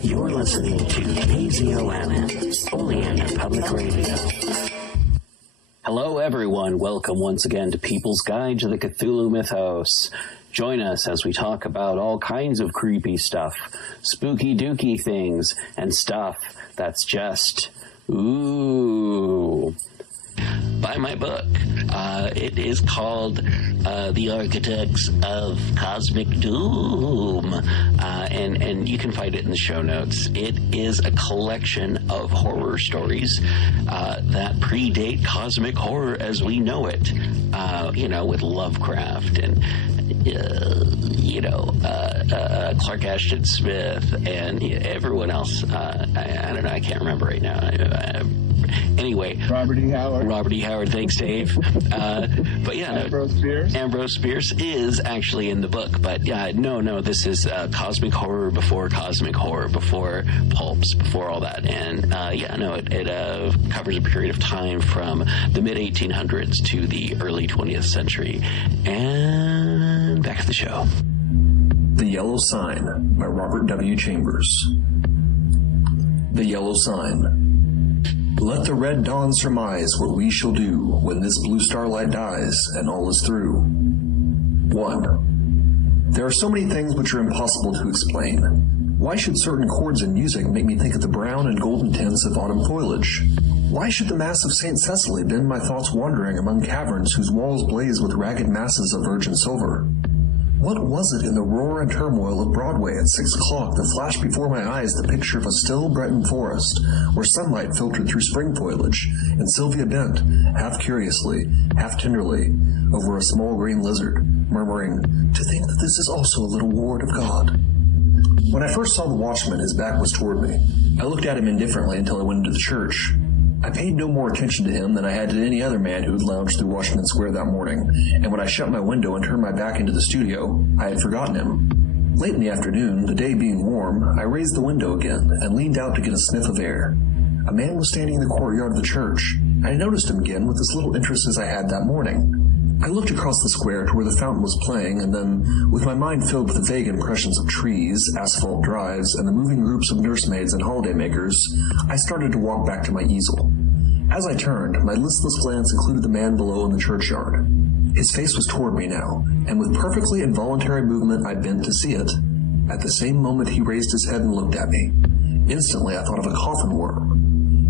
You're listening to KZOM, only on public radio. Hello, everyone. Welcome once again to People's Guide to the Cthulhu Mythos. Join us as we talk about all kinds of creepy stuff, spooky dooky things, and stuff that's just, ooh. Buy my book. It is called The Architects of Cosmic Doom, and you can find it in the show notes. It is a collection of horror stories that predate cosmic horror as we know it, with Lovecraft and Clark Ashton Smith and everyone else. I don't know, I can't remember right now. Anyway, Robert E. Howard. Thanks, Dave. But yeah, Ambrose Bierce is actually in the book. But yeah, no, this is cosmic horror, before pulps, before all that. And it covers a period of time from the mid 1800s to the early 20th century. And back to the show. The Yellow Sign by Robert W. Chambers. The Yellow Sign. Let the red dawn surmise what we shall do when this blue starlight dies and all is through. 1. There are so many things which are impossible to explain. Why should certain chords in music make me think of the brown and golden tints of autumn foliage? Why should the Mass of St. Cecily bend my thoughts wandering among caverns whose walls blaze with ragged masses of virgin silver? What was it in the roar and turmoil of Broadway at 6 o'clock that flashed before my eyes the picture of a still Breton forest, where sunlight filtered through spring foliage, and Sylvia bent, half curiously, half tenderly, over a small green lizard, murmuring, "To think that this is also a little ward of God." When I first saw the watchman, his back was toward me. I looked at him indifferently until I went into the church. I paid no more attention to him than I had to any other man who had lounged through Washington Square that morning, and when I shut my window and turned my back into the studio, I had forgotten him. Late in the afternoon, the day being warm, I raised the window again and leaned out to get a sniff of air. A man was standing in the courtyard of the church, and I noticed him again with as little interest as I had that morning. I looked across the square to where the fountain was playing, and then, with my mind filled with the vague impressions of trees, asphalt drives, and the moving groups of nursemaids and holidaymakers, I started to walk back to my easel. As I turned, my listless glance included the man below in the churchyard. His face was toward me now, and with perfectly involuntary movement I bent to see it. At the same moment he raised his head and looked at me. Instantly I thought of a coffin worm.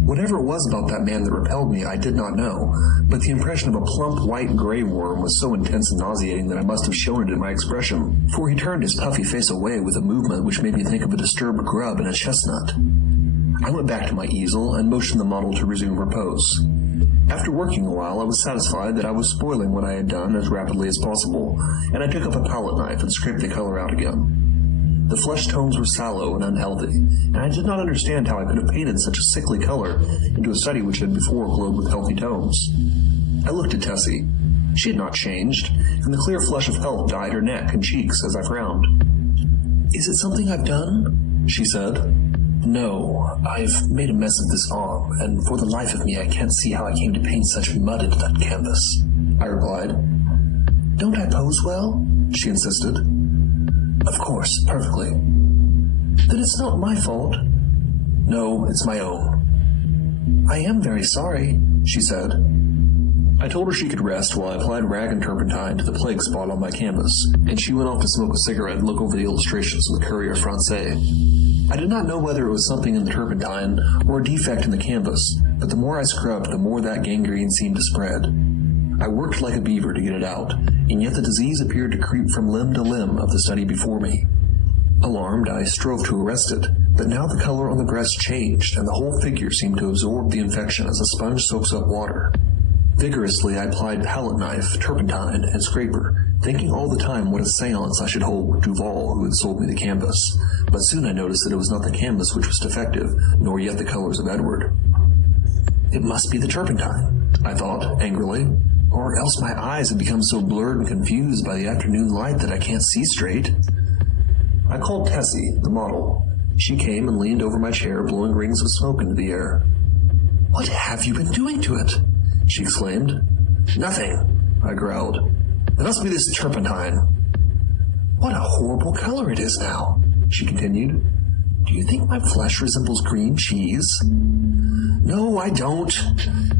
Whatever it was about that man that repelled me, I did not know, but the impression of a plump, white, gray worm was so intense and nauseating that I must have shown it in my expression, for he turned his puffy face away with a movement which made me think of a disturbed grub in a chestnut. I went back to my easel and motioned the model to resume repose. After working a while, I was satisfied that I was spoiling what I had done as rapidly as possible, and I took up a palette knife and scraped the color out again. The flesh tones were sallow and unhealthy, and I did not understand how I could have painted such a sickly color into a study which had before glowed with healthy tones. I looked at Tessie. She had not changed, and the clear flush of health dyed her neck and cheeks as I frowned. "Is it something I've done?" she said. "No, I've made a mess of this arm, and for the life of me I can't see how I came to paint such mud into that canvas," I replied. "Don't I pose well?" she insisted. "Of course, perfectly." "Then it's not my fault." "No, it's my own." "I am very sorry," she said. I told her she could rest while I applied rag and turpentine to the plague spot on my canvas, and she went off to smoke a cigarette and look over the illustrations in the Courrier Français. I did not know whether it was something in the turpentine or a defect in the canvas, but the more I scrubbed, the more that gangrene seemed to spread. I worked like a beaver to get it out, and yet the disease appeared to creep from limb to limb of the study before me. Alarmed, I strove to arrest it, but now the color on the breast changed, and the whole figure seemed to absorb the infection as a sponge soaks up water. Vigorously, I applied palette knife, turpentine, and scraper, thinking all the time what a seance I should hold with Duval, who had sold me the canvas. But soon I noticed that it was not the canvas which was defective, nor yet the colors of Edward. "It must be the turpentine," I thought, angrily, "or else my eyes have become so blurred and confused by the afternoon light that I can't see straight." I called Tessie, the model. She came and leaned over my chair, blowing rings of smoke into the air. "What have you been doing to it?" she exclaimed. "Nothing," I growled. "It must be this turpentine." "What a horrible color it is now," she continued. Do you think my flesh resembles green cheese? No, I don't,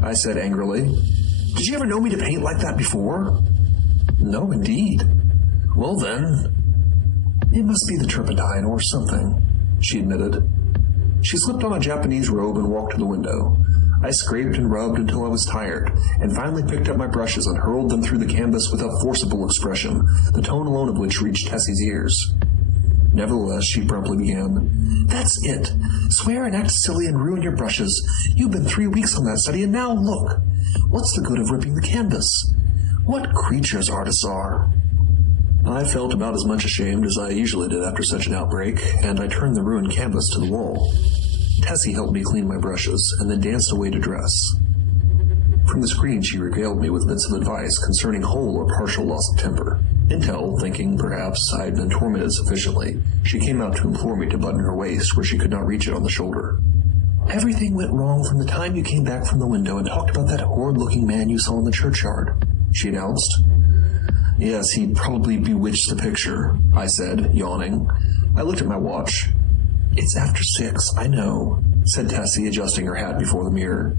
I said angrily. Did you ever know me to paint like that before? No, indeed. Well then, it must be the turpentine or something, she admitted. She slipped on a Japanese robe and walked to the window. I scraped and rubbed until I was tired, and finally picked up my brushes and hurled them through the canvas with a forcible expression, the tone alone of which reached Tessie's ears. Nevertheless, she promptly began, That's it. Swear and act silly and ruin your brushes. You've been 3 weeks on that study, and now look. What's the good of ripping the canvas? What creatures artists are. I felt about as much ashamed as I usually did after such an outbreak, and I turned the ruined canvas to the wall. Tessie helped me clean my brushes, and then danced away to dress. From the screen she regaled me with bits of advice concerning whole or partial loss of temper, until, thinking perhaps I had been tormented sufficiently, she came out to implore me to button her waist where she could not reach it on the shoulder. Everything went wrong from the time you came back from the window and talked about that horrid-looking man you saw in the churchyard, she announced. Yes, he'd probably bewitched the picture, I said, yawning. I looked at my watch. It's after 6, I know, said Tessie, adjusting her hat before the mirror.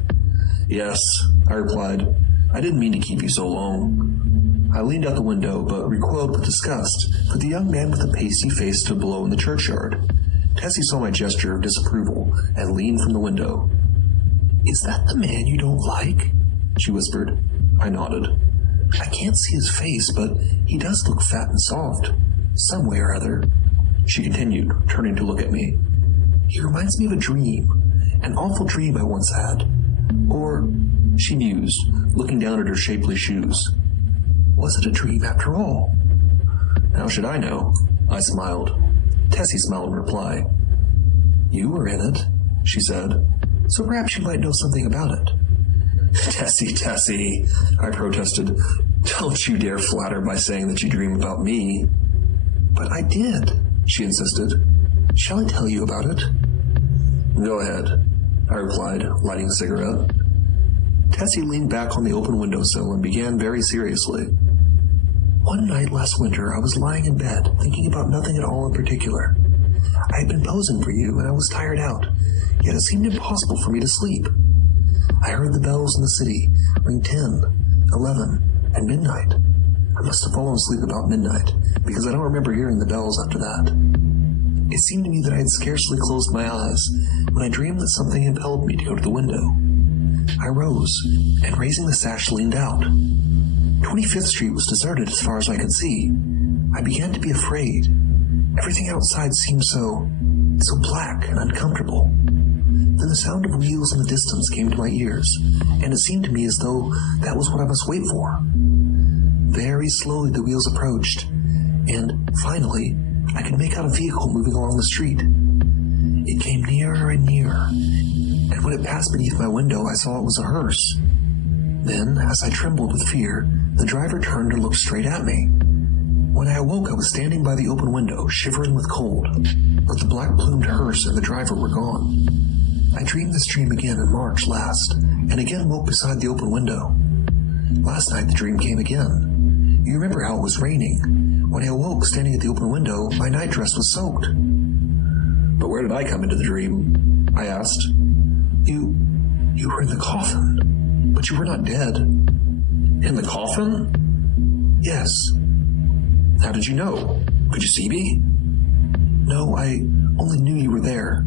Yes, I replied. I didn't mean to keep you so long. I leaned out the window, but recoiled with disgust, for the young man with the pasty face stood below in the churchyard. Tessie saw my gesture of disapproval and leaned from the window. Is that the man you don't like? She whispered. I nodded. I can't see his face, but he does look fat and soft. Some way or other. She continued, turning to look at me. He reminds me of a dream. An awful dream I once had. Or, she mused, looking down at her shapely shoes. Was it a dream after all? How should I know? I smiled. Tessie smiled in reply. You were in it, she said. So perhaps you might know something about it. Tessie, I protested. Don't you dare flatter by saying that you dream about me. But I did, she insisted. Shall I tell you about it? Go ahead, I replied, lighting a cigarette. Tessie leaned back on the open windowsill and began very seriously. One night last winter, I was lying in bed, thinking about nothing at all in particular. I had been posing for you, and I was tired out, yet it seemed impossible for me to sleep. I heard the bells in the city ring 10, 11, and midnight. I must have fallen asleep about midnight, because I don't remember hearing the bells after that. It seemed to me that I had scarcely closed my eyes when I dreamed that something impelled me to go to the window. I rose, and raising the sash, leaned out. 25th Street was deserted as far as I could see. I began to be afraid. Everything outside seemed so black and uncomfortable. Then the sound of wheels in the distance came to my ears, and it seemed to me as though that was what I must wait for. Very slowly the wheels approached, and finally I could make out a vehicle moving along the street. It came nearer and nearer, and when it passed beneath my window, I saw it was a hearse. Then, as I trembled with fear, the driver turned and looked straight at me. When I awoke, I was standing by the open window, shivering with cold, but the black-plumed hearse and the driver were gone. I dreamed this dream again in March last, and again woke beside the open window. Last night the dream came again. You remember how it was raining. When I awoke, standing at the open window, my nightdress was soaked. But where did I come into the dream? I asked. You were in the coffin, but you were not dead. In the coffin? Yes. How did you know? Could you see me? No, I only knew you were there.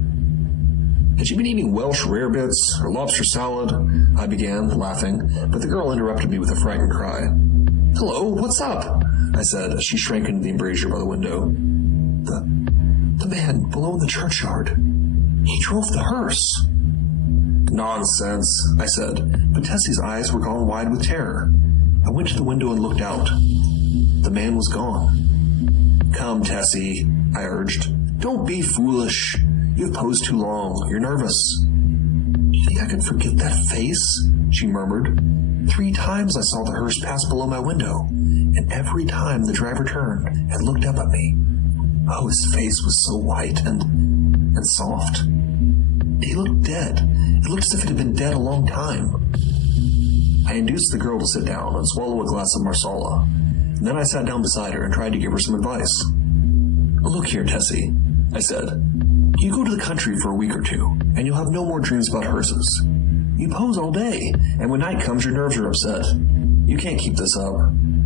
Had you been eating Welsh rarebits or lobster salad? I began, laughing, but the girl interrupted me with a frightened cry. Hello, what's up? I said as she shrank into the embrasure by the window. The man below in the churchyard. He drove the hearse. Nonsense, I said, but Tessie's eyes were gone wide with terror. I went to the window and looked out. The man was gone. Come, Tessie, I urged. Don't be foolish. You've posed too long. You're nervous. You think I can forget that face? She murmured. 3 times I saw the hearse pass below my window, and every time the driver turned and looked up at me. Oh, his face was so white and soft. He looked dead. It looked as if it had been dead a long time. I induced the girl to sit down and swallow a glass of marsala. And then I sat down beside her and tried to give her some advice. Look here, Tessie, I said. You go to the country for a week or two, and you'll have no more dreams about hearses. You pose all day, and when night comes, your nerves are upset. You can't keep this up.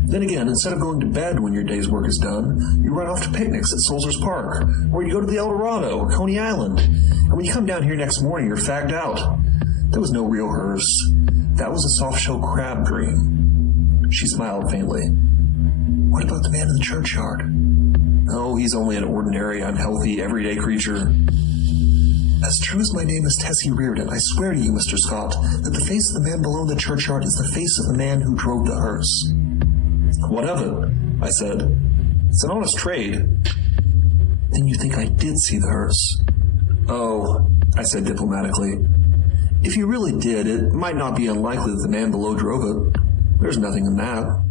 Then again, instead of going to bed when your day's work is done, you run off to picnics at Soldiers Park, or you go to the El Dorado or Coney Island. And when you come down here next morning, you're fagged out. There was no real hearse. That was a soft-shell crab dream. She smiled faintly. What about the man in the churchyard? Oh, he's only an ordinary, unhealthy, everyday creature. As true as my name is Tessie Reardon, I swear to you, Mr. Scott, that the face of the man below the churchyard is the face of the man who drove the hearse. What of it? I said. It's an honest trade. Then you think I did see the hearse? Oh, I said diplomatically. If you really did, it might not be unlikely that the man below drove it. There's nothing in that.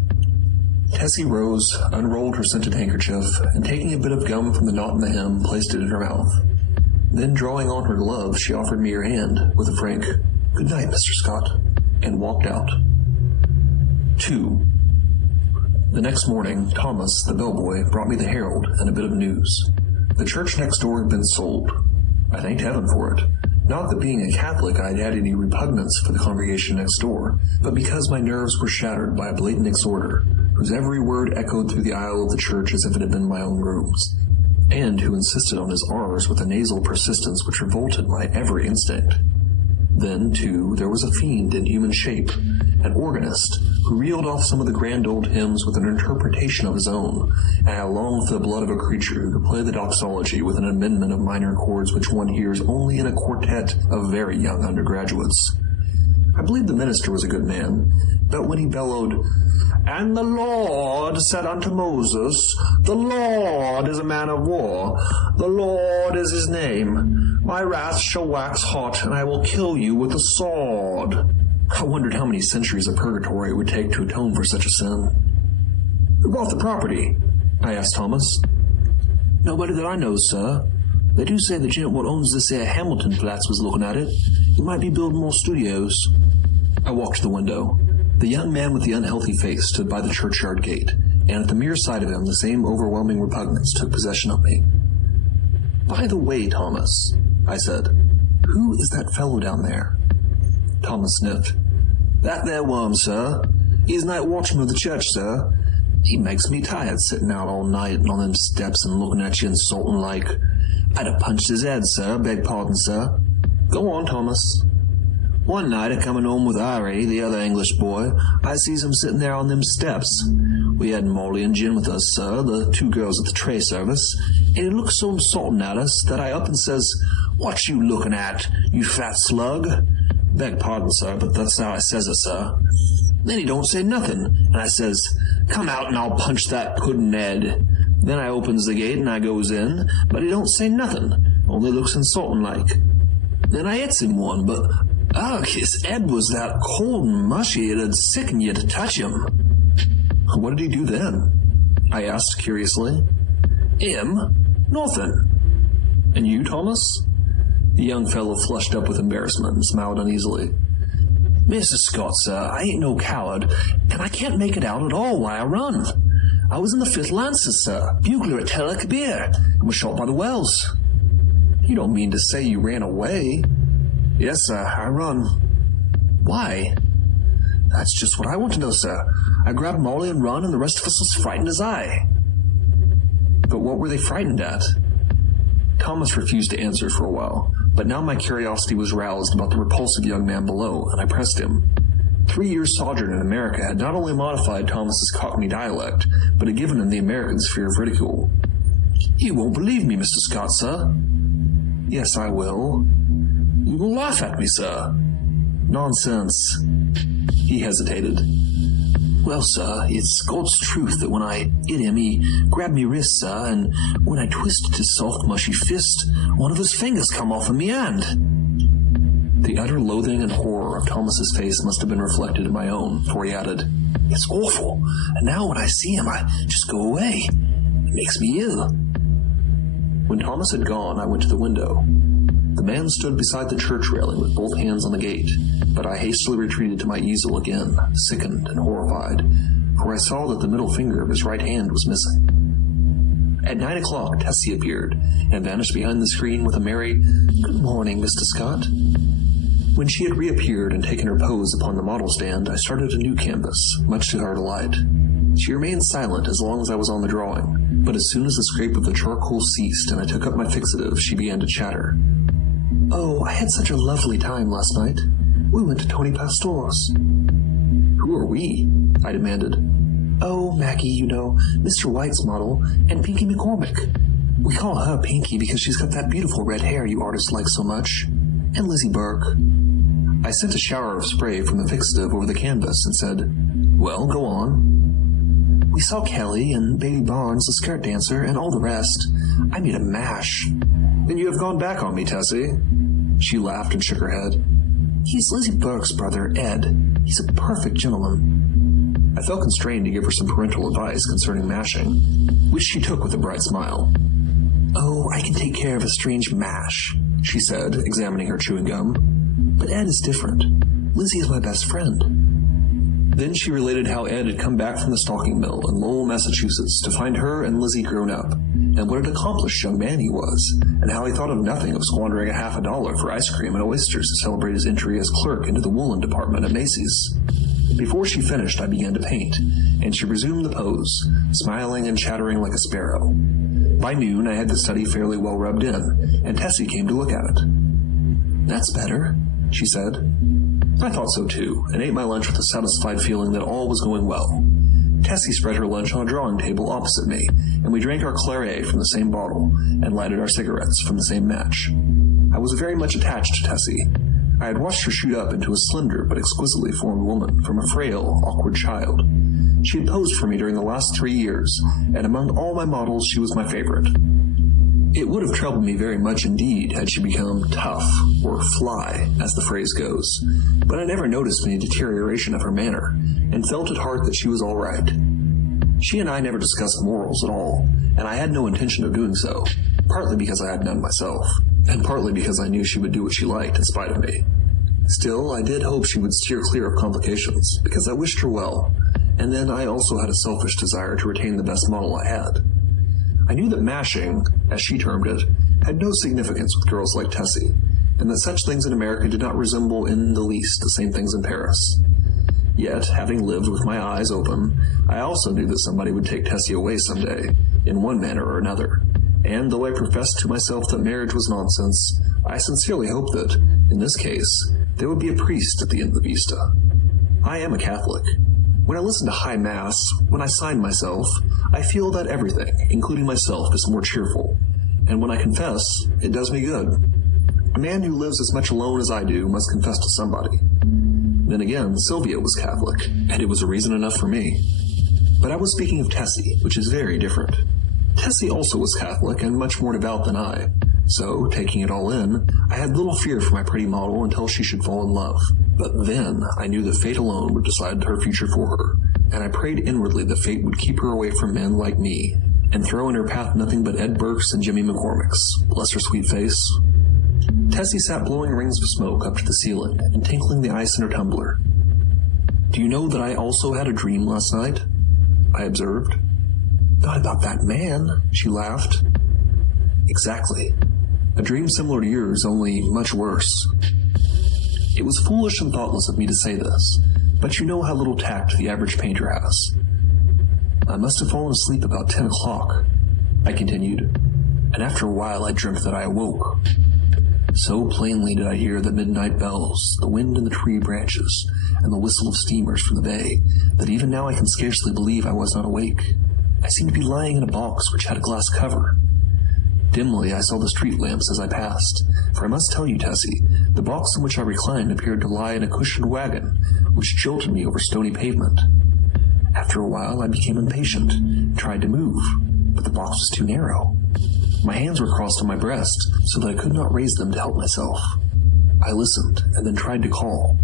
Tessie rose, unrolled her scented handkerchief, and taking a bit of gum from the knot in the hem, placed it in her mouth. Then, drawing on her glove, she offered me her hand, with a frank, "Good night, Mr. Scott," and walked out. 2. The next morning, Thomas, the bellboy, brought me the Herald and a bit of news. The church next door had been sold. I thanked heaven for it. Not that being a Catholic I had had any repugnance for the congregation next door, but because my nerves were shattered by a blatant exhorter, whose every word echoed through the aisle of the church as if it had been my own rooms, and who insisted on his R's with a nasal persistence which revolted my every instinct. Then, too, there was a fiend in human shape, an organist, who reeled off some of the grand old hymns with an interpretation of his own, and I longed for the blood of a creature who could play the doxology with an amendment of minor chords which one hears only in a quartet of very young undergraduates. I believe the minister was a good man, but when he bellowed, "And the Lord said unto Moses, the Lord is a man of war, the Lord is his name. My wrath shall wax hot, and I will kill you with a sword," I wondered how many centuries of purgatory it would take to atone for such a sin. "Who bought the property?" I asked Thomas. "Nobody that I know, sir. They do say the gent what owns this here Hamilton Flats was looking at it. He might be building more studios." I walked to the window. The young man with the unhealthy face stood by the churchyard gate, and at the mere sight of him the same overwhelming repugnance took possession of me. "By the way, Thomas," I said, "who is that fellow down there?" Thomas sniffed. "That there worm, sir. He's night watchman of the church, sir. He makes me tired sitting out all night on them steps and looking at you insulting like. I'd have punched his head, sir, beg pardon, sir." "Go on, Thomas." "One night, a-comin' home with Ari, the other English boy, I sees him sitting there on them steps. We had Molly and Jin with us, sir, the 2 girls at the tray service, and he looked so insulting at us that I up and says, 'What you looking at, you fat slug?' Beg pardon, sir, but that's how I says it, sir. Then he don't say nothing, and I says, 'Come out and I'll punch that puddin' head.' Then I opens the gate and I goes in, but he don't say nothing, only looks insulting like. Then I hits him one, but ugh, his head was that cold and mushy it'd sicken you to touch him." "What did he do then?" I asked curiously. "Him? Nothing." "And you, Thomas?" The young fellow flushed up with embarrassment and smiled uneasily. "Mr. Scott, sir, I ain't no coward, and I can't make it out at all why I run. I was in the 5th Lancers, sir, bugler at Tel Kabir, and was shot by the Wells." "You don't mean to say you ran away?" "Yes, sir, I run." "Why?" "That's just what I want to know, sir. I grabbed Molly and run, and the rest of us was frightened as I." "But what were they frightened at?" Thomas refused to answer for a while, but now my curiosity was roused about the repulsive young man below, and I pressed him. 3 years' sojourn in America had not only modified Thomas's Cockney dialect, but had given him the American's fear of ridicule. "You won't believe me, Mr. Scott, sir." "Yes, I will." "You will laugh at me, sir." "Nonsense." He hesitated. "Well, sir, it's God's truth that when I hit him, he grabbed me wrist, sir, and when I twisted his soft, mushy fist, one of his fingers come off in me hand." The utter loathing and horror of Thomas's face must have been reflected in my own, for he added, "It's awful, and now when I see him, I just go away. It makes me ill." When Thomas had gone, I went to the window. The man stood beside the church railing with both hands on the gate, but I hastily retreated to my easel again, sickened and horrified, for I saw that the middle finger of his right hand was missing. At 9 o'clock, Tessie appeared and vanished behind the screen with a merry, "Good morning, Mr. Scott." When she had reappeared and taken her pose upon the model stand, I started a new canvas, much to her delight. She remained silent as long as I was on the drawing, but as soon as the scrape of the charcoal ceased and I took up my fixative, she began to chatter. "Oh, I had such a lovely time last night. We went to Tony Pastor's." "Who are we?" I demanded. "Oh, Maggie, you know, Mr. White's model, and Pinky McCormick. We call her Pinky because she's got that beautiful red hair you artists like so much. And Lizzie Burke." I sent a shower of spray from the fixative over the canvas and said, "Well, go on." "We saw Kelly and Baby Barnes, the skirt dancer, and all the rest. I made a mash." "Then you have gone back on me, Tessie." She laughed and shook her head. "He's Lizzie Burke's brother, Ed. He's a perfect gentleman." I felt constrained to give her some parental advice concerning mashing, which she took with a bright smile. "Oh, I can take care of a strange mash," she said, examining her chewing gum. "But Ed is different. Lizzie is my best friend." Then she related how Ed had come back from the stalking mill in Lowell, Massachusetts, to find her and Lizzie grown up, and what an accomplished young man he was, and how he thought of nothing of squandering $50 for ice cream and oysters to celebrate his entry as clerk into the woolen department at Macy's. Before she finished, I began to paint, and she resumed the pose, smiling and chattering like a sparrow. By noon, I had the study fairly well rubbed in, and Tessie came to look at it. "That's better," she said. I thought so too, and ate my lunch with a satisfied feeling that all was going well. Tessie spread her lunch on a drawing table opposite me, and we drank our claret from the same bottle, and lighted our cigarettes from the same match. I was very much attached to Tessie. I had watched her shoot up into a slender but exquisitely formed woman from a frail, awkward child. She had posed for me during the last 3 years, and among all my models she was my favorite. It would have troubled me very much indeed had she become tough, or fly, as the phrase goes, but I never noticed any deterioration of her manner, and felt at heart that she was all right. She and I never discussed morals at all, and I had no intention of doing so, partly because I had none myself, and partly because I knew she would do what she liked in spite of me. Still, I did hope she would steer clear of complications, because I wished her well, and then I also had a selfish desire to retain the best model I had. I knew that mashing, as she termed it, had no significance with girls like Tessie, and that such things in America did not resemble in the least the same things in Paris. Yet, having lived with my eyes open, I also knew that somebody would take Tessie away someday, in one manner or another, and though I professed to myself that marriage was nonsense, I sincerely hoped that, in this case, there would be a priest at the end of the vista. I am a Catholic. When I listen to High Mass, when I sign myself, I feel that everything, including myself, is more cheerful, and when I confess, it does me good. A man who lives as much alone as I do must confess to somebody. Then again, Sylvia was Catholic, and it was a reason enough for me. But I was speaking of Tessie, which is very different. Tessie also was Catholic and much more devout than I, so, taking it all in, I had little fear for my pretty model until she should fall in love. But then I knew that fate alone would decide her future for her, and I prayed inwardly that fate would keep her away from men like me, and throw in her path nothing but Ed Burke's and Jimmy McCormick's, bless her sweet face. Tessie sat blowing rings of smoke up to the ceiling and tinkling the ice in her tumbler. "Do you know that I also had a dream last night?" I observed. "Not about that man," she laughed. "Exactly. A dream similar to yours, only much worse." It was foolish and thoughtless of me to say this, but you know how little tact the average painter has. "I must have fallen asleep about 10 o'clock, I continued, "and after a while I dreamt that I awoke. So plainly did I hear the midnight bells, the wind in the tree branches, and the whistle of steamers from the bay, that even now I can scarcely believe I was not awake. I seemed to be lying in a box which had a glass cover. Dimly I saw the street lamps as I passed, for I must tell you, Tessie, the box in which I reclined appeared to lie in a cushioned wagon, which jolted me over stony pavement. After a while I became impatient, and tried to move, but the box was too narrow. My hands were crossed on my breast, so that I could not raise them to help myself. I listened, and then tried to call.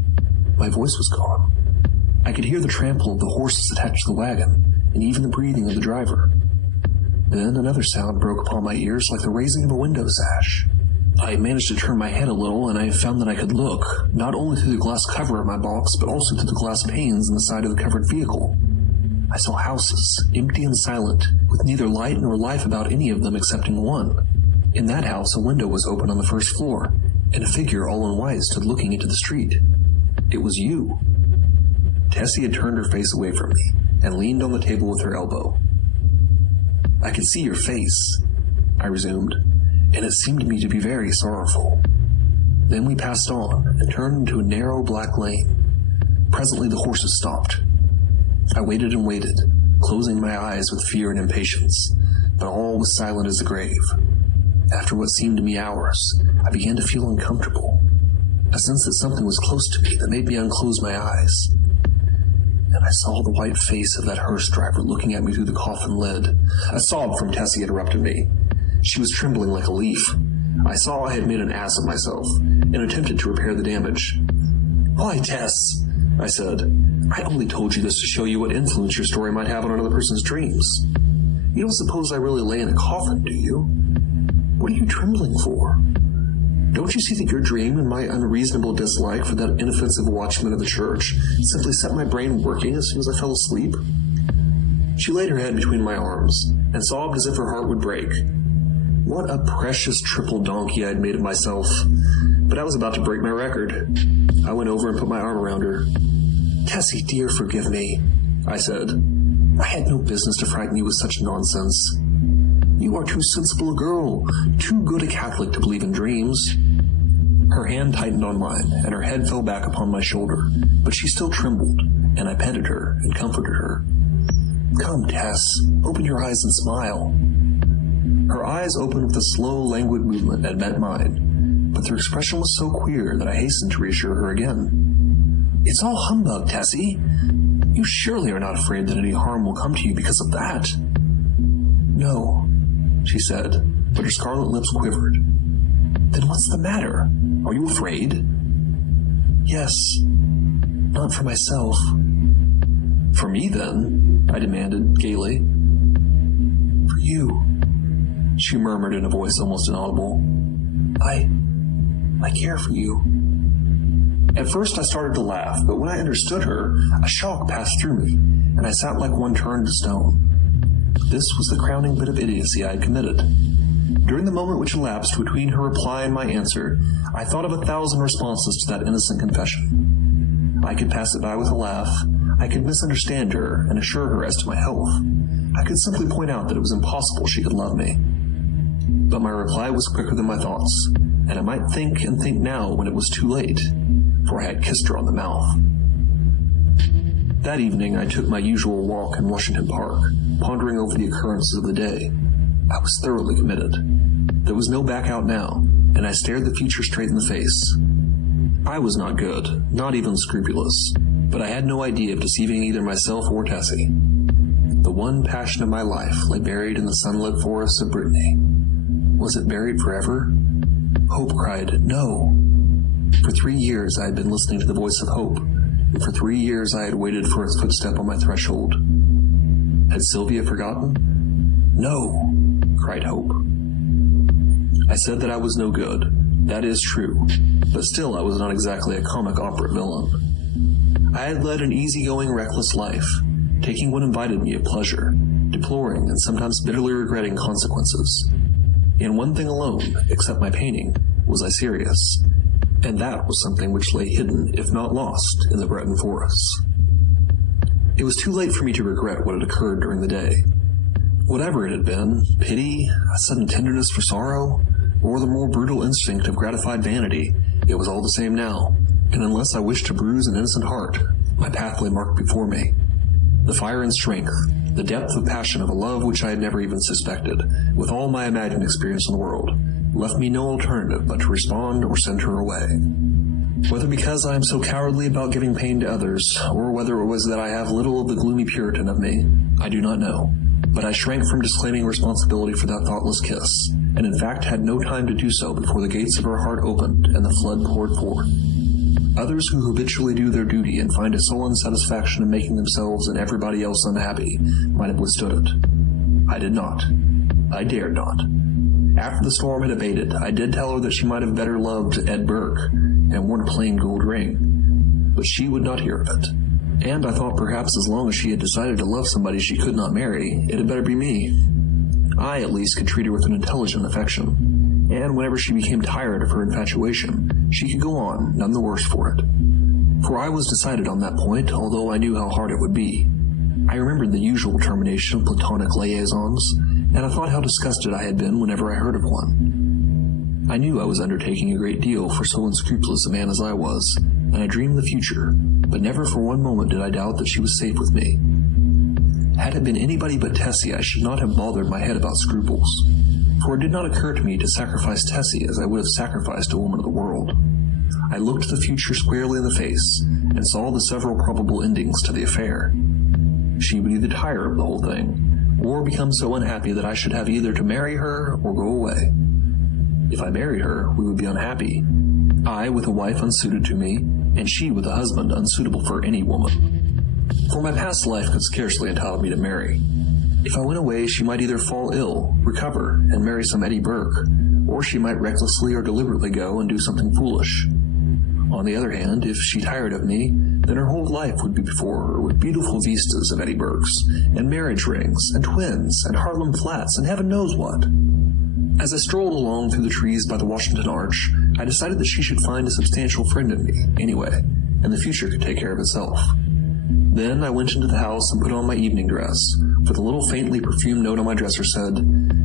My voice was gone. I could hear the trample of the horses attached to the wagon, and even the breathing of the driver. Then another sound broke upon my ears like the raising of a window sash. I managed to turn my head a little, and I found that I could look, not only through the glass cover of my box, but also through the glass panes in the side of the covered vehicle. I saw houses, empty and silent, with neither light nor life about any of them excepting one. In that house, a window was open on the first floor, and a figure all in white stood looking into the street. It was you. Tessie had turned her face away from me and leaned on the table with her elbow. I could see your face, I resumed, and it seemed to me to be very sorrowful. Then we passed on and turned into a narrow black lane. Presently the horses stopped. I waited and waited, closing my eyes with fear and impatience, but all was silent as the grave. After what seemed to me hours, I began to feel uncomfortable, a sense that something was close to me that made me unclose my eyes. And I saw the white face of that hearse driver looking at me through the coffin lid. A sob from Tessie interrupted me. She was trembling like a leaf. I saw I had made an ass of myself, and attempted to repair the damage. "Why, Tess," I said, "I only told you this to show you what influence your story might have on another person's dreams. You don't suppose I really lay in a coffin, do you? What are you trembling for? Don't you see that your dream and my unreasonable dislike for that inoffensive watchman of the church simply set my brain working as soon as I fell asleep?" She laid her head between my arms and sobbed as if her heart would break. What a precious triple donkey I had made of myself. But I was about to break my record. I went over and put my arm around her. "Tessie, dear, forgive me," I said. "I had no business to frighten you with such nonsense. You are too sensible a girl, too good a Catholic to believe in dreams." Her hand tightened on mine, and her head fell back upon my shoulder, but she still trembled, and I petted her and comforted her. "Come, Tess, open your eyes and smile." Her eyes opened with a slow, languid movement and met mine, but their expression was so queer that I hastened to reassure her again. "It's all humbug, Tessie. You surely are not afraid that any harm will come to you because of that." "No," she said, but her scarlet lips quivered. "Then what's the matter? Are you afraid?" "Yes. Not for myself." "For me, then?" I demanded, gaily. "For you," she murmured in a voice almost inaudible. I care for you." At first I started to laugh, but when I understood her, a shock passed through me, and I sat like one turned to stone. This was the crowning bit of idiocy I had committed. During the moment which elapsed between her reply and my answer, I thought of 1,000 responses to that innocent confession. I could pass it by with a laugh. I could misunderstand her and assure her as to my health. I could simply point out that it was impossible she could love me. But my reply was quicker than my thoughts, and I might think and think now when it was too late, for I had kissed her on the mouth. That evening I took my usual walk in Washington Park, pondering over the occurrences of the day. I was thoroughly committed. There was no back out now, and I stared the future straight in the face. I was not good, not even scrupulous, but I had no idea of deceiving either myself or Tessie. The one passion of my life lay buried in the sunlit forests of Brittany. Was it buried forever? Hope cried, no. For 3 years I had been listening to the voice of hope, and for 3 years I had waited for its footstep on my threshold. Had Sylvia forgotten? No, cried hope. I said that I was no good. That is true, but still I was not exactly a comic opera villain. I had led an easygoing, reckless life, taking what invited me of pleasure, deploring and sometimes bitterly regretting consequences. In one thing alone, except my painting, was I serious, and that was something which lay hidden, if not lost, in the Breton forests. It was too late for me to regret what had occurred during the day. Whatever it had been, pity, a sudden tenderness for sorrow, or the more brutal instinct of gratified vanity, it was all the same now, and unless I wished to bruise an innocent heart, my path lay marked before me. The fire and strength, the depth of passion of a love which I had never even suspected, with all my imagined experience in the world, left me no alternative but to respond or send her away. Whether because I am so cowardly about giving pain to others, or whether it was that I have little of the gloomy Puritan of me, I do not know, but I shrank from disclaiming responsibility for that thoughtless kiss, and in fact had no time to do so before the gates of her heart opened and the flood poured forth. Others who habitually do their duty and find a sullen satisfaction in making themselves and everybody else unhappy might have withstood it. I did not. I dared not. After the storm had abated, I did tell her that she might have better loved Ed Burke and worn a plain gold ring, but she would not hear of it. And I thought perhaps as long as she had decided to love somebody she could not marry, it had better be me. I, at least, could treat her with an intelligent affection, and whenever she became tired of her infatuation, she could go on, none the worse for it. For I was decided on that point, although I knew how hard it would be. I remembered the usual termination of platonic liaisons, and I thought how disgusted I had been whenever I heard of one. I knew I was undertaking a great deal for so unscrupulous a man as I was, and I dreamed the future, but never for one moment did I doubt that she was safe with me. Had it been anybody but Tessie, I should not have bothered my head about scruples, for it did not occur to me to sacrifice Tessie as I would have sacrificed a woman of the world. I looked the future squarely in the face, and saw the several probable endings to the affair. She would either tire of the whole thing, or become so unhappy that I should have either to marry her or go away. If I married her, we would be unhappy, I with a wife unsuited to me, and she with a husband unsuitable for any woman. For my past life could scarcely entitle me to marry. If I went away, she might either fall ill, recover, and marry some Eddie Burke, or she might recklessly or deliberately go and do something foolish. On the other hand, if she tired of me, then her whole life would be before her with beautiful vistas of Eddie Burkes, and marriage rings, and twins, and Harlem Flats, and heaven knows what. As I strolled along through the trees by the Washington Arch, I decided that she should find a substantial friend in me, anyway, and the future could take care of itself. Then I went into the house and put on my evening dress, for the little faintly perfumed note on my dresser said,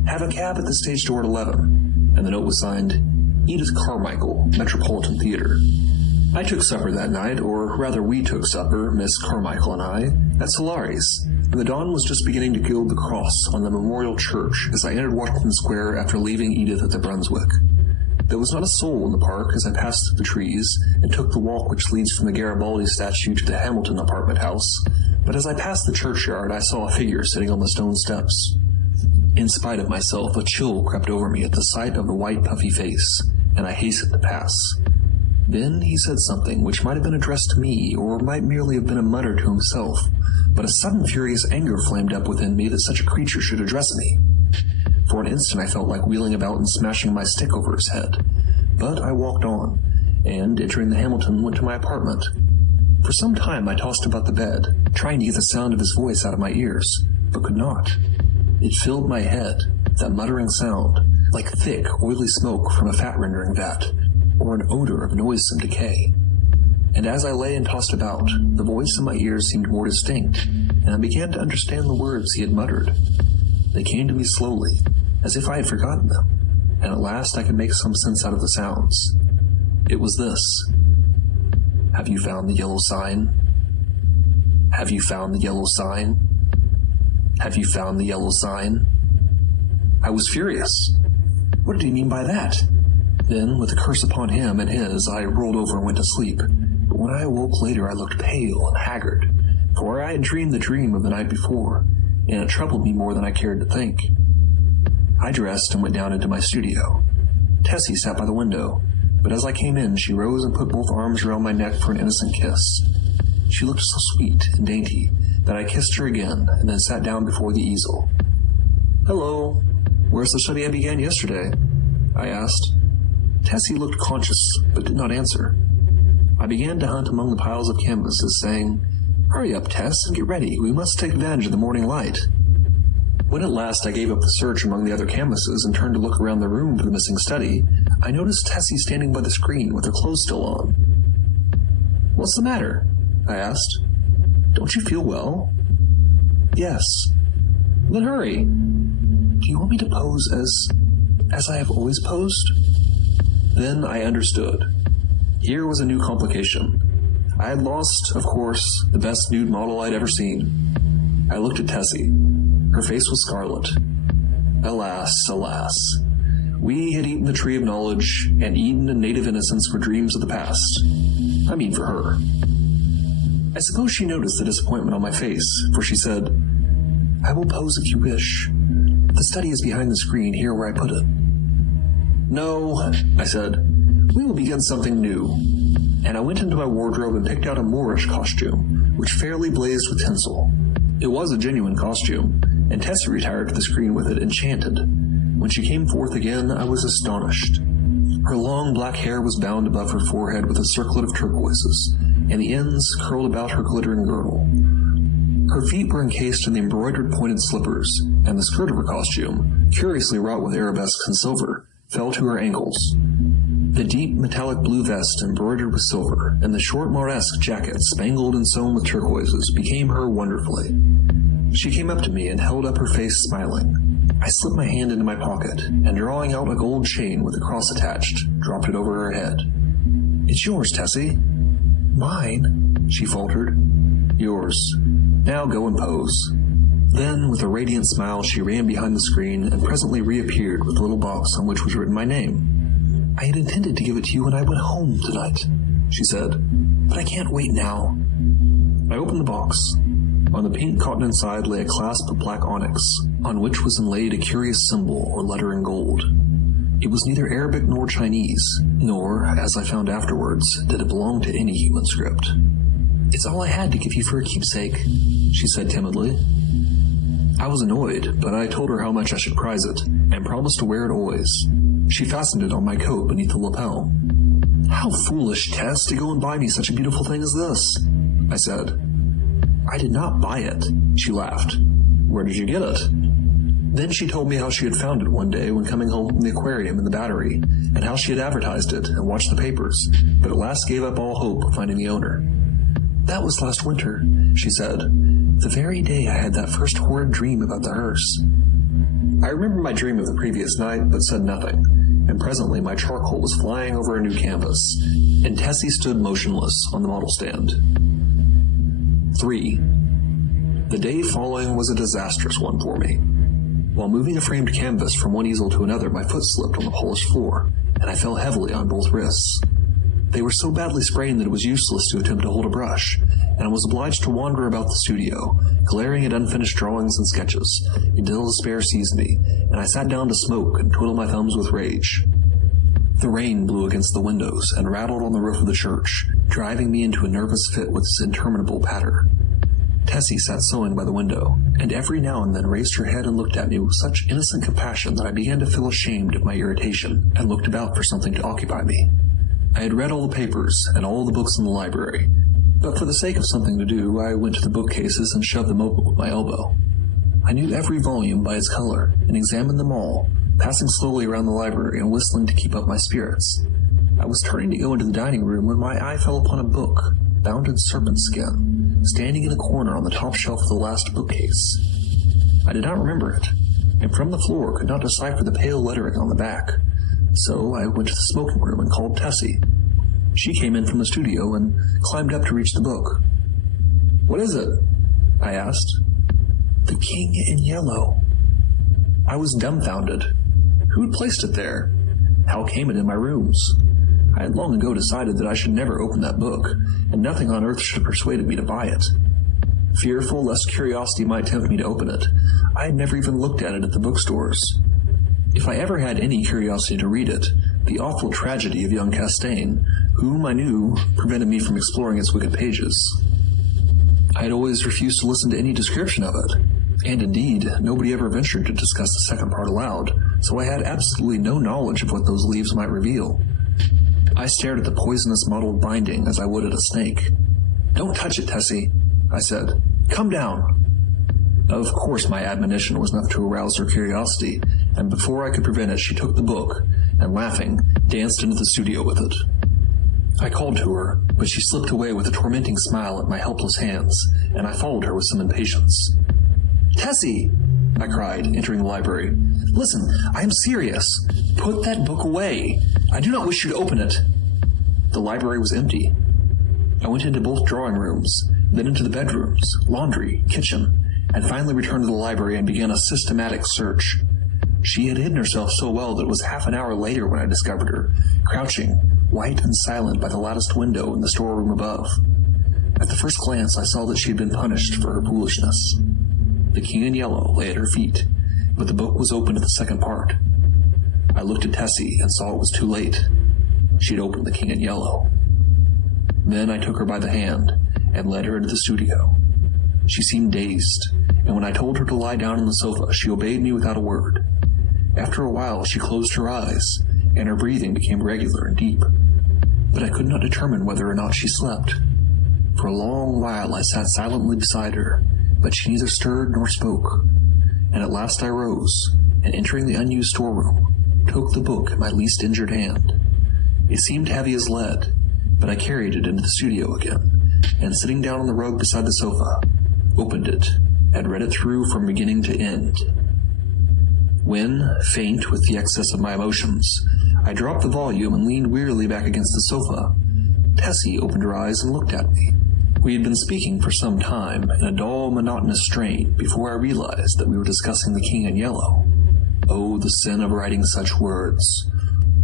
"Have a cab at the stage door at 11, and the note was signed, Edith Carmichael, Metropolitan Theater. I took supper that night, or rather we took supper, Miss Carmichael and I, at Solari's, and the dawn was just beginning to gild the cross on the Memorial Church as I entered Washington Square after leaving Edith at the Brunswick. There was not a soul in the park as I passed through the trees and took the walk which leads from the Garibaldi statue to the Hamilton apartment house, but as I passed the churchyard I saw a figure sitting on the stone steps. In spite of myself, a chill crept over me at the sight of the white puffy face, and I hastened to pass. Then he said something which might have been addressed to me, or might merely have been a mutter to himself, but a sudden furious anger flamed up within me that such a creature should address me. For an instant I felt like wheeling about and smashing my stick over his head, but I walked on, and, entering the Hamilton, went to my apartment. For some time I tossed about the bed, trying to get the sound of his voice out of my ears, but could not. It filled my head, that muttering sound, like thick, oily smoke from a fat-rendering vat, or an odor of noisome decay. And as I lay and tossed about, the voice in my ears seemed more distinct, and I began to understand the words he had muttered. They came to me slowly, as if I had forgotten them, and at last I could make some sense out of the sounds. It was this: "Have you found the yellow sign? Have you found the yellow sign? Have you found the yellow sign?" I was furious. What did he mean by that? Then, with a curse upon him and his, I rolled over and went to sleep. But when I awoke later, I looked pale and haggard, for I had dreamed the dream of the night before, and it troubled me more than I cared to think. I dressed and went down into my studio. Tessie sat by the window, but as I came in, she rose and put both arms around my neck for an innocent kiss. She looked so sweet and dainty that I kissed her again and then sat down before the easel. "Hello, where's the study I began yesterday?" I asked. Tessie looked conscious, but did not answer. I began to hunt among the piles of canvases, saying, "Hurry up, Tess, and get ready. We must take advantage of the morning light." When at last I gave up the search among the other canvases and turned to look around the room for the missing study, I noticed Tessie standing by the screen with her clothes still on. "What's the matter?" I asked. "Don't you feel well?" "Yes." "Then hurry." "Do you want me to pose as I have always posed?" Then I understood. Here was a new complication. I had lost, of course, the best nude model I'd ever seen. I looked at Tessie. Her face was scarlet. Alas, alas. We had eaten the tree of knowledge, and eaten a native innocence for dreams of the past. I mean for her. I suppose she noticed the disappointment on my face, for she said, "I will pose if you wish. The study is behind the screen, here where I put it." "No," I said. "We will begin something new." And I went into my wardrobe and picked out a Moorish costume, which fairly blazed with tinsel. It was a genuine costume, and Tessie retired to the screen with it, enchanted. When she came forth again, I was astonished. Her long black hair was bound above her forehead with a circlet of turquoises, and the ends curled about her glittering girdle. Her feet were encased in the embroidered pointed slippers, and the skirt of her costume, curiously wrought with arabesques and silver, fell to her ankles. The deep metallic blue vest embroidered with silver, and the short Mauresque jacket spangled and sewn with turquoises became her wonderfully. She came up to me and held up her face smiling. I slipped my hand into my pocket, and drawing out a gold chain with a cross attached, dropped it over her head. "It's yours, Tessie." "Mine?" she faltered. "Yours. Now go and pose." Then, with a radiant smile, she ran behind the screen and presently reappeared with a little box on which was written my name. "I had intended to give it to you when I went home tonight," she said, "but I can't wait now." I opened the box. On the pink cotton inside lay a clasp of black onyx, on which was inlaid a curious symbol or letter in gold. It was neither Arabic nor Chinese, nor, as I found afterwards, did it belong to any human script. "It's all I had to give you for a keepsake," she said timidly. I was annoyed, but I told her how much I should prize it, and promised to wear it always. She fastened it on my coat beneath the lapel. "How foolish, Tess, to go and buy me such a beautiful thing as this," I said. "I did not buy it," she laughed. "Where did you get it?" Then she told me how she had found it one day when coming home from the aquarium in the Battery, and how she had advertised it and watched the papers, but at last gave up all hope of finding the owner. "That was last winter," she said, "the very day I had that first horrid dream about the hearse." I remembered my dream of the previous night, but said nothing, and presently my charcoal was flying over a new canvas, and Tessie stood motionless on the model stand. 3. The day following was a disastrous one for me. While moving a framed canvas from one easel to another, my foot slipped on the polished floor, and I fell heavily on both wrists. They were so badly sprained that it was useless to attempt to hold a brush, and I was obliged to wander about the studio, glaring at unfinished drawings and sketches, until despair seized me, and I sat down to smoke and twiddle my thumbs with rage. The rain blew against the windows and rattled on the roof of the church, driving me into a nervous fit with its interminable patter. Tessie sat sewing by the window, and every now and then raised her head and looked at me with such innocent compassion that I began to feel ashamed of my irritation, and looked about for something to occupy me. I had read all the papers and all the books in the library, but for the sake of something to do, I went to the bookcases and shoved them open with my elbow. I knew every volume by its color, and examined them all, passing slowly around the library and whistling to keep up my spirits. I was turning to go into the dining room when my eye fell upon a book, bound in serpent skin, standing in a corner on the top shelf of the last bookcase. I did not remember it, and from the floor could not decipher the pale lettering on the back, so I went to the smoking room and called Tessie. She came in from the studio and climbed up to reach the book. "What is it?" I asked. "The King in Yellow." I was dumbfounded. Who had placed it there? How came it in my rooms? I had long ago decided that I should never open that book, and nothing on earth should have persuaded me to buy it. Fearful lest curiosity might tempt me to open it, I had never even looked at it at the bookstores. If I ever had any curiosity to read it, the awful tragedy of young Castaigne, whom I knew, prevented me from exploring its wicked pages. I had always refused to listen to any description of it, and indeed, nobody ever ventured to discuss the second part aloud, so I had absolutely no knowledge of what those leaves might reveal. I stared at the poisonous mottled binding as I would at a snake. "Don't touch it, Tessie," I said. "Come down." Of course my admonition was enough to arouse her curiosity, and before I could prevent it she took the book, and laughing, danced into the studio with it. I called to her, but she slipped away with a tormenting smile at my helpless hands, and I followed her with some impatience. "Tessie!" I cried, entering the library. "Listen, I am serious. Put that book away. I do not wish you to open it." The library was empty. I went into both drawing rooms, then into the bedrooms, laundry, kitchen, and finally returned to the library and began a systematic search. She had hidden herself so well that it was half an hour later when I discovered her, crouching, white and silent by the latticed window in the storeroom above. At the first glance I saw that she had been punished for her foolishness. The King in Yellow lay at her feet, but the book was open to the second part. I looked at Tessie and saw it was too late. She had opened The King in Yellow. Then I took her by the hand and led her into the studio. She seemed dazed, and when I told her to lie down on the sofa, she obeyed me without a word. After a while, she closed her eyes, and her breathing became regular and deep, but I could not determine whether or not she slept. For a long while I sat silently beside her, but she neither stirred nor spoke. And at last I rose, and entering the unused storeroom, took the book in my least injured hand. It seemed heavy as lead, but I carried it into the studio again, and sitting down on the rug beside the sofa, opened it, and read it through from beginning to end. When, faint with the excess of my emotions, I dropped the volume and leaned wearily back against the sofa, Tessie opened her eyes and looked at me. We had been speaking for some time in a dull, monotonous strain before I realized that we were discussing the King in Yellow. Oh, the sin of writing such words.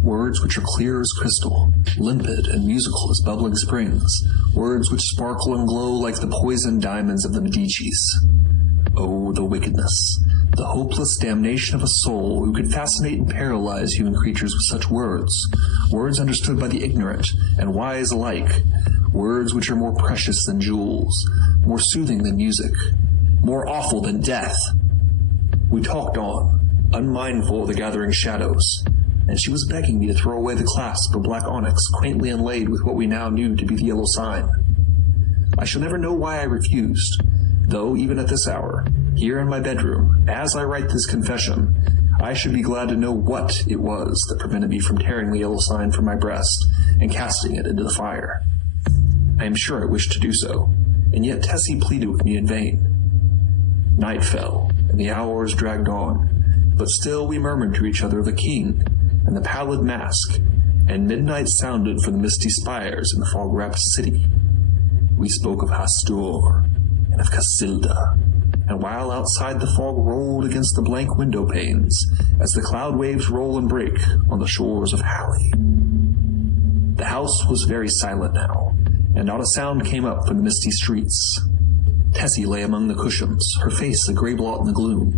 Words which are clear as crystal, limpid and musical as bubbling springs. Words which sparkle and glow like the poisoned diamonds of the Medicis. Oh, the wickedness, the hopeless damnation of a soul who could fascinate and paralyze human creatures with such words. Words understood by the ignorant and wise alike. Words which are more precious than jewels, more soothing than music, more awful than death. We talked on, unmindful of the gathering shadows, and she was begging me to throw away the clasp of black onyx quaintly inlaid with what we now knew to be the yellow sign. I shall never know why I refused, though even at this hour, here in my bedroom, as I write this confession, I should be glad to know what it was that prevented me from tearing the yellow sign from my breast and casting it into the fire. I am sure I wished to do so, and yet Tessie pleaded with me in vain. Night fell, and the hours dragged on, but still we murmured to each other of the king and the pallid mask, and midnight sounded from the misty spires in the fog-wrapped city. We spoke of Hastur and of Casilda, and while outside the fog rolled against the blank window panes, as the cloud waves roll and break on the shores of Halley. The house was very silent now, and not a sound came up from the misty streets. Tessie lay among the cushions, her face a gray blot in the gloom,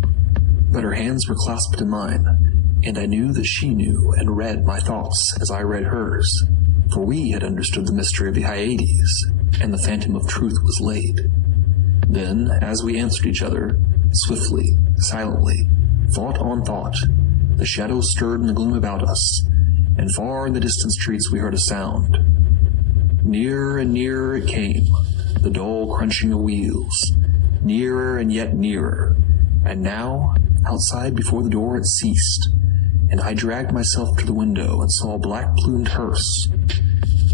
but her hands were clasped in mine, and I knew that she knew and read my thoughts as I read hers, for we had understood the mystery of the Hyades, and the phantom of truth was laid. Then, as we answered each other, swiftly, silently, thought on thought, the shadows stirred in the gloom about us, and far in the distant streets we heard a sound. Nearer and nearer it came, the dull crunching of wheels, nearer and yet nearer, and now, outside before the door it ceased, and I dragged myself to the window and saw a black-plumed hearse.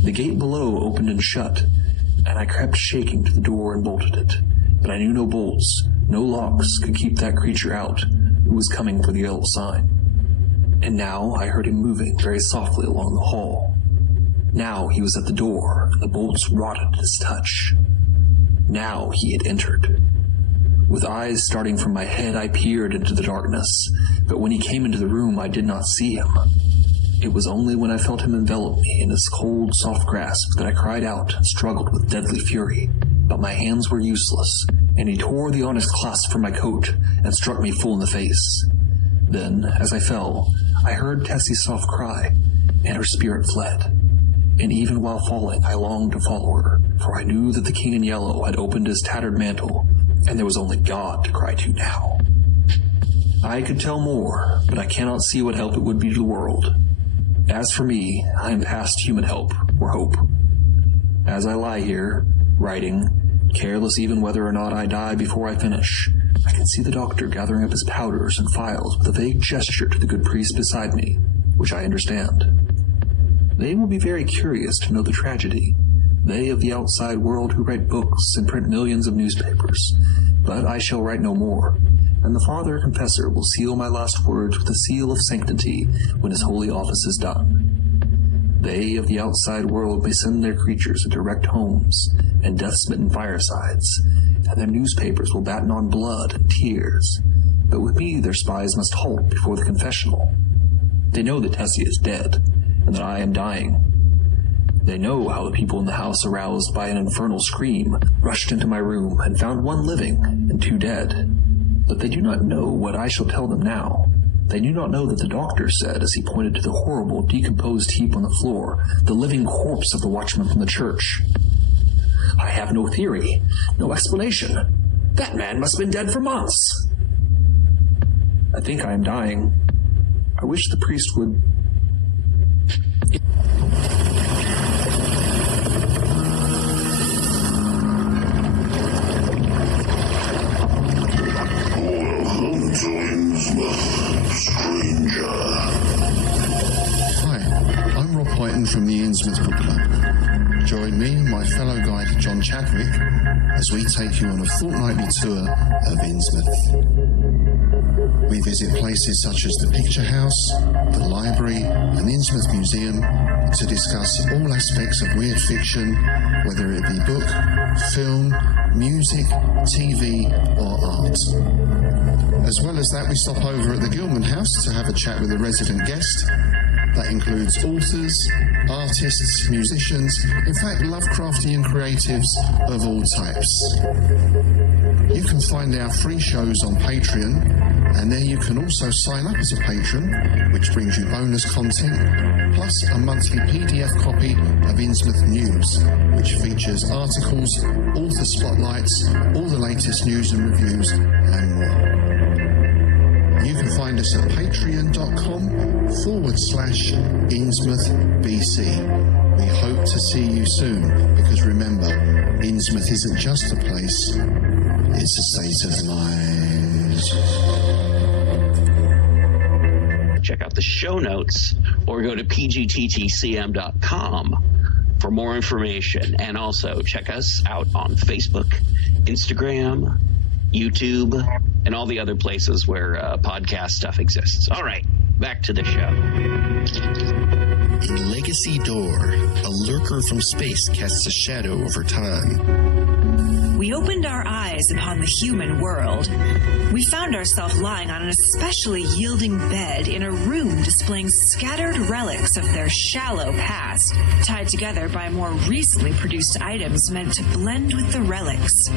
The gate below opened and shut, and I crept shaking to the door and bolted it, but I knew no bolts, no locks could keep that creature out who was coming for the yellow sign. And now I heard him moving very softly along the hall. Now he was at the door, and the bolts rotted at his touch. Now he had entered. With eyes starting from my head, I peered into the darkness, but when he came into the room, I did not see him. It was only when I felt him envelop me in his cold, soft grasp that I cried out and struggled with deadly fury, but my hands were useless, and he tore the honest clasp from my coat and struck me full in the face. Then, as I fell, I heard Tessie's soft cry, and her spirit fled. And even while falling, I longed to follow her, for I knew that the King in Yellow had opened his tattered mantle, and there was only God to cry to now. I could tell more, but I cannot see what help it would be to the world. As for me, I am past human help, or hope. As I lie here, writing, careless even whether or not I die before I finish, I can see the doctor gathering up his powders and phials with a vague gesture to the good priest beside me, which I understand. They will be very curious to know the tragedy, they of the outside world who write books and print millions of newspapers, but I shall write no more, and the Father Confessor will seal my last words with the seal of sanctity when his holy office is done. They of the outside world may send their creatures into wrecked homes and death-smitten firesides, and their newspapers will batten on blood and tears, but with me their spies must halt before the confessional. They know that Tessie is dead, and that I am dying. They know how the people in the house, aroused by an infernal scream, rushed into my room and found one living and two dead. But they do not know what I shall tell them now. They do not know that the doctor said, as he pointed to the horrible, decomposed heap on the floor, the living corpse of the watchman from the church. I have no theory, no explanation. That man must have been dead for months. I think I am dying. I wish the priest would... John from the Innsmouth Book Club. Join me and my fellow guide John Chadwick as we take you on a fortnightly tour of Innsmouth. We visit places such as the Picture House, the Library and the Innsmouth Museum to discuss all aspects of weird fiction, whether it be book, film, music, TV or art. As well as that, we stop over at the Gilman House to have a chat with a resident guest. That includes authors, artists, musicians, in fact Lovecraftian creatives of all types. You can find our free shows on Patreon, and there you can also sign up as a patron, which brings you bonus content, plus a monthly PDF copy of Innsmouth News, which features articles, author spotlights, all the latest news and reviews, and more. You can find us at patreon.com/InnsmouthBC. We hope to see you soon, because remember, Innsmouth isn't just a place, it's a state of mind. Check out the show notes or go to pgttcm.com for more information. And also check us out on Facebook, Instagram, YouTube, and all the other places where podcast stuff exists. All right, back to the show. In Legacy Door, a lurker from space casts a shadow over time. We opened our eyes upon the human world. We found ourselves lying on an especially yielding bed in a room displaying scattered relics of their shallow past, tied together by more recently produced items meant to blend with the relics.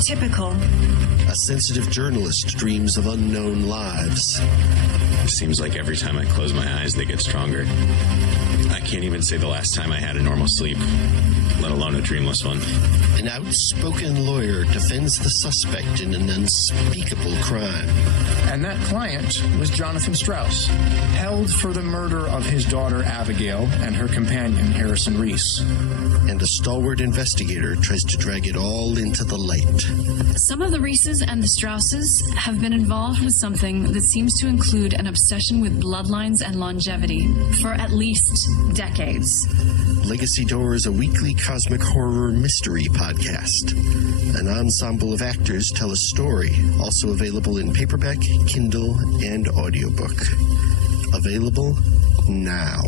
Typical. A sensitive journalist dreams of unknown lives. It seems like every time I close my eyes, they get stronger. I can't even say the last time I had a normal sleep, let alone a dreamless one. An outspoken lawyer defends the suspect in an unspeakable crime. And that client was Jonathan Strauss, held for the murder of his daughter Abigail and her companion Harrison Reese. And a stalwart investigator tries to drag it all into the light. Some of the Reeses and the Strausses have been involved with something that seems to include an obsession with bloodlines and longevity for at least decades. Legacy Door is a weekly cosmic horror mystery podcast. An ensemble of actors tell a story, also available in paperback, Kindle, and audiobook. Available now.